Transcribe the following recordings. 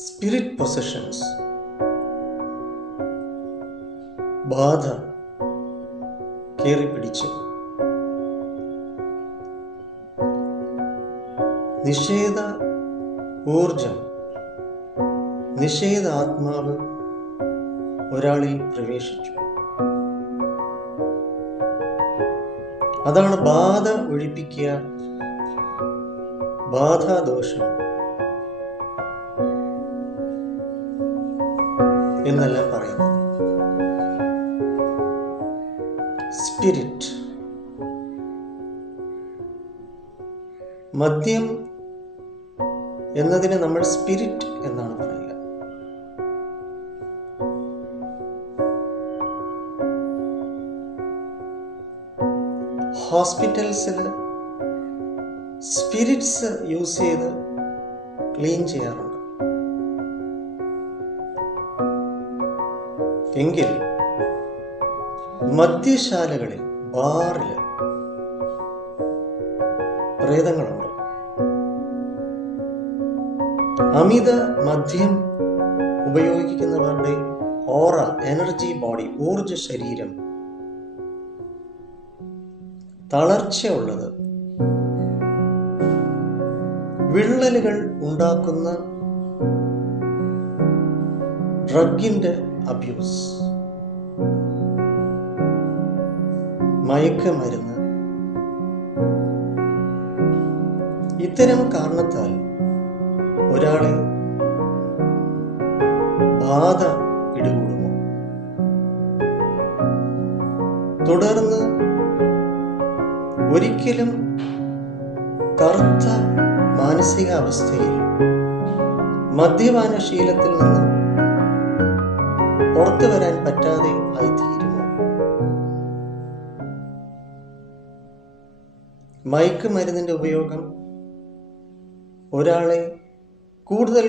Spirit possessions, ബാധ കയറിപ്പിടിച്ച് നിഷേധ ഊർജം, നിഷേധ ആത്മാവ് ഒരാളിൽ പ്രവേശിച്ചു. അതാണ് ബാധ ഒഴിപ്പിക്കുക, ബാധാദോഷം എന്നെല്ലാം പറയുന്നത്. സ്പിരിറ്റ്, മദ്യം എന്നതിന് നമ്മൾ സ്പിരിറ്റ് എന്നാണ് പറയുക. ഹോസ്പിറ്റൽസിൽ സ്പിരിറ്റ്സ് യൂസ് ചെയ്ത് ക്ലീൻ ചെയ്യാറുണ്ട്. എങ്കിൽ മദ്യശാലകളിൽ, ബാറിൽ പ്രേതങ്ങളുണ്ട്. അമിത മദ്യം ഉപയോഗിക്കുന്നവരുടെ ഓറ, എനർജി ബോഡി, ഊർജ ശരീരം തളർച്ചയുള്ളത്, വിള്ളലുകൾ ഉണ്ടാക്കുന്ന ഡ്രഗിന്റെ അബ്യൂസ്, മയക്കുമരുന്ന്, ഇത്തരം കാരണത്താൽ ഒരാളെ ബാധ പിടികൂടുമോ? തുടർന്ന് ഒരിക്കലും കറുത്ത മാനസികാവസ്ഥയിൽ മദ്യപാനശീലത്തിൽ നിന്ന് പുറത്തു വരാൻ പറ്റാതെ ആയിത്തീരുമോ? മയക്കുമരുന്നിന്റെ ഉപയോഗം ഒരാളെ കൂടുതൽ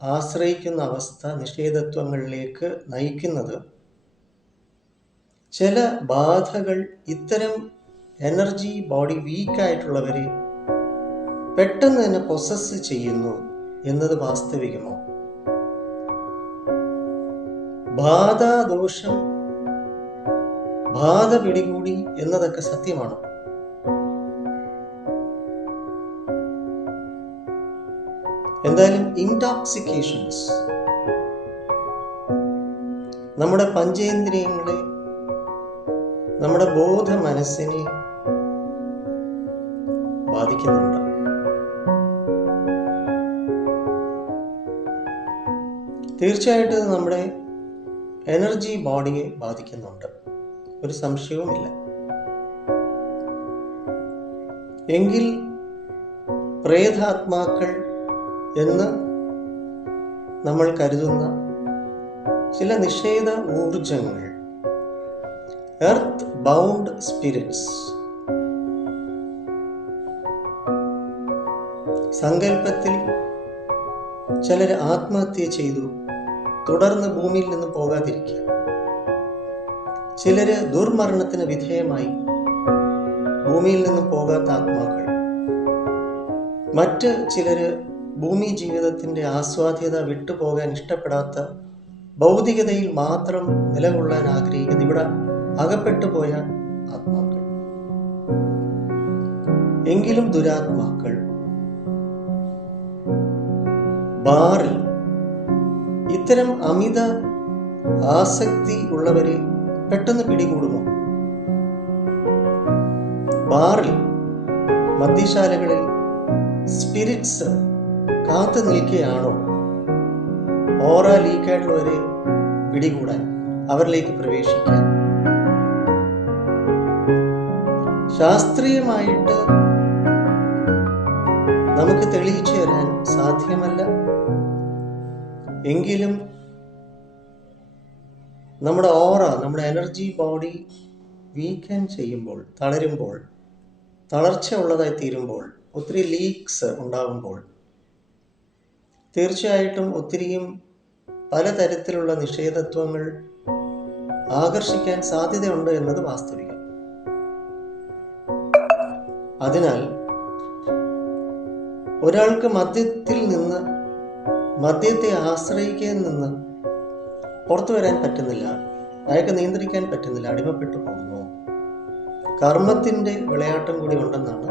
ആശ്രയിക്കുന്ന അവസ്ഥ, നിഷേധത്വങ്ങളിലേക്ക് നയിക്കുന്നത് ചില ബാധകൾ ഇത്തരം എനർജി ബോഡി വീക്കായിട്ടുള്ളവരെ പെട്ടെന്ന് തന്നെ പൊസസ് ചെയ്യുന്നു എന്നത് വാസ്തവികമോ? ബാധാദോഷം, ബാധ പിടികൂടി എന്നതൊക്കെ സത്യമാണോ? എന്തായാലും ഇൻടോക്സിക്കേഷൻസ് നമ്മുടെ പഞ്ചേന്ദ്രിയങ്ങളെ, നമ്മുടെ ബോധ മനസ്സിനെ ബാധിക്കുന്നുണ്ട്. തീർച്ചയായിട്ടും നമ്മുടെ എനർജി ബോഡിയെ ബാധിക്കുന്നുണ്ട്, ഒരു സംശയവുമില്ല. എങ്കിൽ പ്രേതാത്മാക്കൾ എന്ന് നമ്മൾ കരുതുന്ന ചില നിഷേധ ഊർജങ്ങൾ, എർത്ത് ബൗണ്ട് സ്പിരിറ്റ്സ്, സങ്കല്പത്തിൽ ചിലർ ആത്മഹത്യ ചെയ്തു, തുടർന്ന് ഭൂമിയിൽ നിന്ന് പോകാതിരിക്കുക. ചിലര് ദുർമരണത്തിന് വിധേയമായി ഭൂമിയിൽ നിന്ന് പോകാത്ത ആത്മാക്കൾ. മറ്റ് ചിലര് ഭൂമി ജീവിതത്തിന്റെ ആസ്വാദ്യത വിട്ടുപോകാൻ ഇഷ്ടപ്പെടാത്ത, ഭൗതികതയിൽ മാത്രം നിലകൊള്ളാൻ ആഗ്രഹിക്കുന്ന, ഇവിടെ അകപ്പെട്ടു പോയ ആത്മാക്കൾ. എങ്കിലും ദുരാത്മാക്കൾ ബാറിൽ ഇത്തരം അമിത ആസക്തി ഉള്ളവരെ പെട്ടെന്ന് പിടികൂടുമോ? ബാറിൽ, മദ്യശാലകളിൽ സ്പിരിറ്റ്സ് കാത്തു നിൽക്കുകയാണോ ഓറ ലീക്കായിട്ടുള്ളവരെ പിടികൂടാൻ, അവരിലേക്ക് പ്രവേശിക്കാൻ? ശാസ്ത്രീയമായിട്ട് നമുക്ക് തെളിയിച്ചു തരാൻ സാധ്യമല്ല. എങ്കിലും നമ്മുടെ ഓറ, നമ്മുടെ എനർജി ബോഡി വീക്കൻ ചെയ്യുമ്പോൾ, തളരുമ്പോൾ, തളർച്ച ഉള്ളതായി തീരുമ്പോൾ, ഒത്തിരി ലീക്സ് ഉണ്ടാകുമ്പോൾ തീർച്ചയായിട്ടും ഒത്തിരിയും പലതരത്തിലുള്ള നിഷേധത്വങ്ങൾ ആകർഷിക്കാൻ സാധ്യതയുണ്ട് എന്നത് വാസ്തവികം. അതിനാൽ ഒരാൾക്ക് മദ്യത്തിൽ നിന്ന് മദ്യത്തെ ആശ്രയിക്കാൻ നിന്ന് പുറത്തു വരാൻ പറ്റുന്നില്ല, അയാൾക്ക് നിയന്ത്രിക്കാൻ പറ്റുന്നില്ല, അടിമപ്പെട്ടു പോകുന്നു. കർമ്മത്തിന്റെ വിളയാട്ടം കൂടി ഉണ്ടെന്നാണ്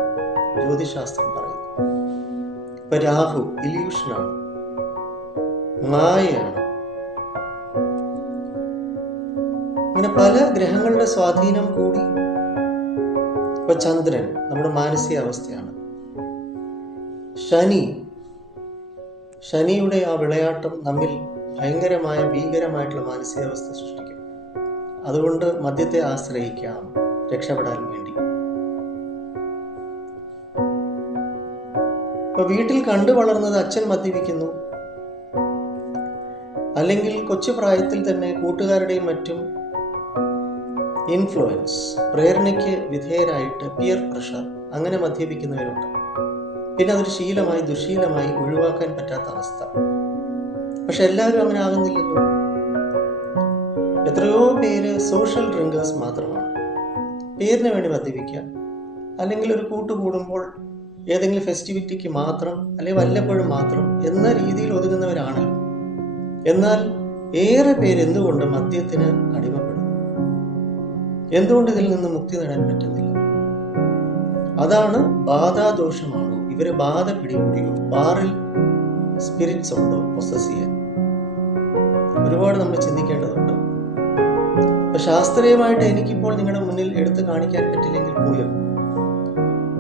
ജ്യോതിശാസ്ത്രം പറയുന്നത്. ഇപ്പൊ രാഹു ഇല്യൂഷനാണ്, മായയാണ്. അങ്ങനെ പല ഗ്രഹങ്ങളുടെ സ്വാധീനം കൂടി. ഇപ്പൊ ചന്ദ്രൻ നമ്മുടെ മാനസികാവസ്ഥയാണ്. ശനിയുടെ ആ വിളയാട്ടം നമ്മിൽ ഭയങ്കരമായ ഭീകരമായിട്ടുള്ള മാനസികാവസ്ഥ സൃഷ്ടിക്കും. അതുകൊണ്ട് മദ്യത്തെ ആശ്രയിക്കാം രക്ഷപ്പെടാൻ വേണ്ടി. ഇപ്പൊ വീട്ടിൽ കണ്ടു വളർന്നത് അച്ഛൻ മദ്യപിക്കുന്നു, അല്ലെങ്കിൽ കൊച്ചു പ്രായത്തിൽ തന്നെ കൂട്ടുകാരുടെയും മറ്റും ഇൻഫ്ലുവൻസ്, പ്രേരണയ്ക്ക് വിധേയരായിട്ട് പിയർ പ്രഷർ, അങ്ങനെ മദ്യപിക്കുന്നവരുണ്ട്. പിന്നെ അതൊരു ശീലമായി, ദുശീലമായി ഒഴിവാക്കാൻ പറ്റാത്ത അവസ്ഥ. പക്ഷെ എല്ലാവരും അങ്ങനെ ആകുന്നില്ലല്ലോ. എത്രയോ പേര് സോഷ്യൽ ഡ്രിങ്കേഴ്സ് മാത്രമാണ്. പേരിന് വേണ്ടി മദ്യപിക്കുക, അല്ലെങ്കിൽ ഒരു കൂട്ടുകൂടുമ്പോൾ ഏതെങ്കിലും ഫെസ്റ്റിവിറ്റിക്ക് മാത്രം, അല്ലെങ്കിൽ വല്ലപ്പോഴും മാത്രം എന്ന രീതിയിൽ ഒതുങ്ങുന്നവരാണല്ലോ. എന്നാൽ ഏറെ പേര് എന്തുകൊണ്ട് മദ്യത്തിന് അടിമപ്പെടുന്നു? എന്തുകൊണ്ട് ഇതിൽ നിന്ന് മുക്തി നേടാൻ പറ്റുന്നില്ല? അതാണ് ബാധാദോഷമാണോ? ഇവര് ബാധ പിടികൂടിയോ? ബാറിൽ സ്പിരിറ്റ്സ് ഉണ്ടോ പൊസസ് ചെയ്യാൻ? ഒരുപാട് നമ്മൾ ചിന്തിക്കേണ്ടതുണ്ട്. അപ്പൊ ശാസ്ത്രീയമായിട്ട് എനിക്കിപ്പോൾ നിങ്ങളുടെ മുന്നിൽ എടുത്തു കാണിക്കാൻ പറ്റില്ലെങ്കിൽ പോലും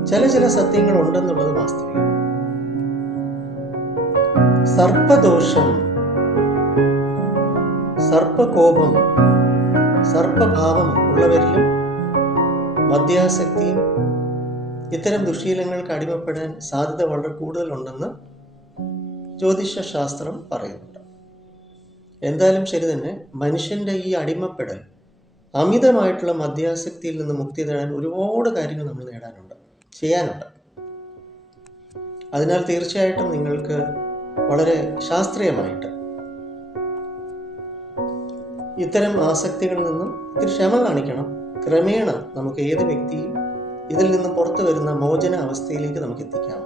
ചില സത്യങ്ങൾ ഉണ്ടെന്നുള്ളത് വാസ്തവികം. സർപ്പദോഷം, സർപ്പകോപം, സർപ്പഭാവം ഉള്ളവരിലും മദ്യാസക്തിയും ഇത്തരം ദുശീലങ്ങൾക്ക് അടിമപ്പെടാൻ സാധ്യത വളരെ കൂടുതലുണ്ടെന്ന് ജ്യോതിഷ ശാസ്ത്രം പറയുന്നുണ്ട്. എന്തായാലും ശരി തന്നെ, മനുഷ്യന്റെ ഈ അടിമപ്പെടൽ, അമിതമായിട്ടുള്ള മദ്യാസക്തിയിൽ നിന്ന് മുക്തി നേടാൻ ഒരുപാട് കാര്യങ്ങൾ നമ്മൾ നേടാനുണ്ട്, ചെയ്യാനുണ്ട്. അതിനാൽ തീർച്ചയായിട്ടും നിങ്ങൾക്ക് വളരെ ശാസ്ത്രീയമായിട്ട് ഇത്തരം ആസക്തികളിൽ നിന്നും ഇത്തിരി ക്ഷമ കാണിക്കണം. ക്രമേണ നമുക്ക് ഏത് വ്യക്തിയും ഇതിൽ നിന്നും പുറത്തു വരുന്ന മോചന അവസ്ഥയിലേക്ക് നമുക്ക് എത്തിക്കാം.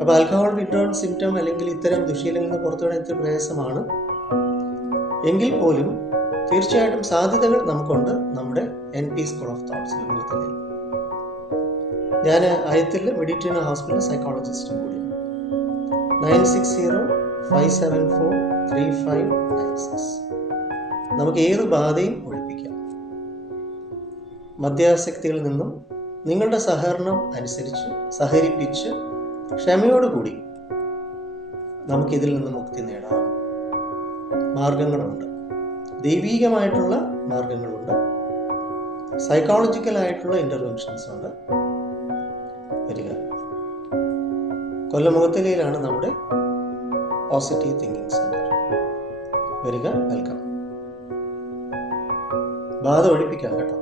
അപ്പൊ ആൽക്കഹോൾ വിഡ്രോവൽ സിംറ്റം അല്ലെങ്കിൽ ഇത്തരം ദുശീലങ്ങളിൽ നിന്ന് പുറത്തു വരാൻ ഇത്തിരി പ്രയാസമാണ് എങ്കിൽ പോലും തീർച്ചയായിട്ടും സാധ്യതകൾ നമുക്കുണ്ട് നമ്മുടെ NP സ്കൂൾ ഓഫ് തോട്ട്സ് രൂപത്തിൽ. ഞാൻ അയത്തിൽ മെഡിറ്റേറിയൻ ഹോസ്പിറ്റൽ സൈക്കോളജിസ്റ്റും കൂടിയാണ്. 9605743596. നമുക്ക് ഏത് ബാധയും ഒഴിപ്പിക്കാം. മദ്യാസക്തികളിൽ നിന്നും നിങ്ങളുടെ സഹകരണം അനുസരിച്ച് സഹകരിപ്പിച്ച് ക്ഷമയോടുകൂടി നമുക്കിതിൽ നിന്ന് മുക്തി നേടാം. മാർഗങ്ങളുണ്ട്, ദൈവീകമായിട്ടുള്ള മാർഗങ്ങളുണ്ട്, സൈക്കോളജിക്കലായിട്ടുള്ള ഇന്റർവെൻഷൻസ് ഉണ്ട്. വരിക. കൊല്ലം മുഖത്തലയിലാണ് നമ്മുടെ പോസിറ്റീവ് തിങ്കിങ് സെന്റർ. വരിക, വെൽക്കം. ബാധ ഒഴിപ്പിക്കാം കേട്ടോ.